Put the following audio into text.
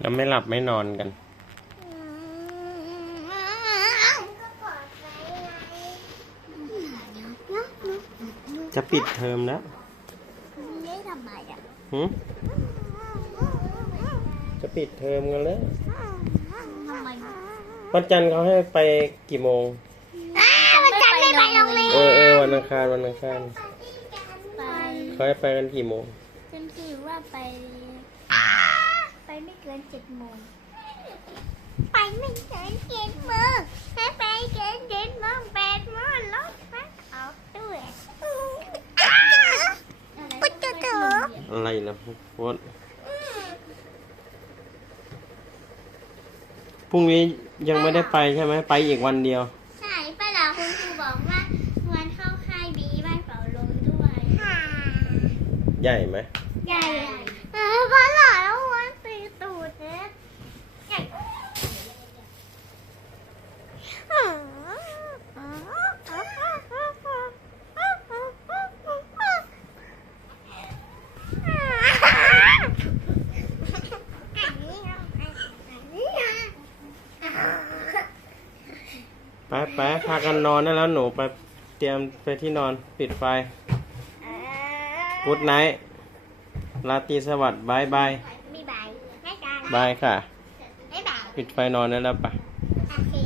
แล้วไม่หลับไม่นอนกัน จะปิดเทอมแล้วนี่ทำไมอะหืมจะปิดเทอมกันแล้วทำไมวันจันทร์เขาให้ไปกี่โมงมันจะไม่ไปโรงเรียนเออเออวันอังคารวันอังคารไปเขาให้ไปกันกี่โมงฉันคิดว่าไปไปไม่เกินเจ็ด โมงไปไม่เกินเจ็ดโมงถ้าไปเกินเจ็ดโมงแปดโมงรถไฟเอาด้วยปุ๊บจะเถอะอะไรนะโพสพรุ่งนี้ยังไม่ได้ไปใช่ไหมไปอีกวันเดียว ใช่ป้าหลาคุณครูบอกว่าวันเข้าค่ายบีบ้านเป่าลมด้วย ใหญ่ไหมใหญ่เออป้าหลาแล้ววันตีตูดเนี่ยใหญ่啊 ไปไปพากันนอนได้แล้วหนูไปเตรียมไปที่นอนปิดไฟกุดไนท์ลาตรีสวัสดิ์บายบายบ๊ายบายบ๊ายบายบายค่ะบ๊ายบายปิดไฟนอนได้แล้วปะบ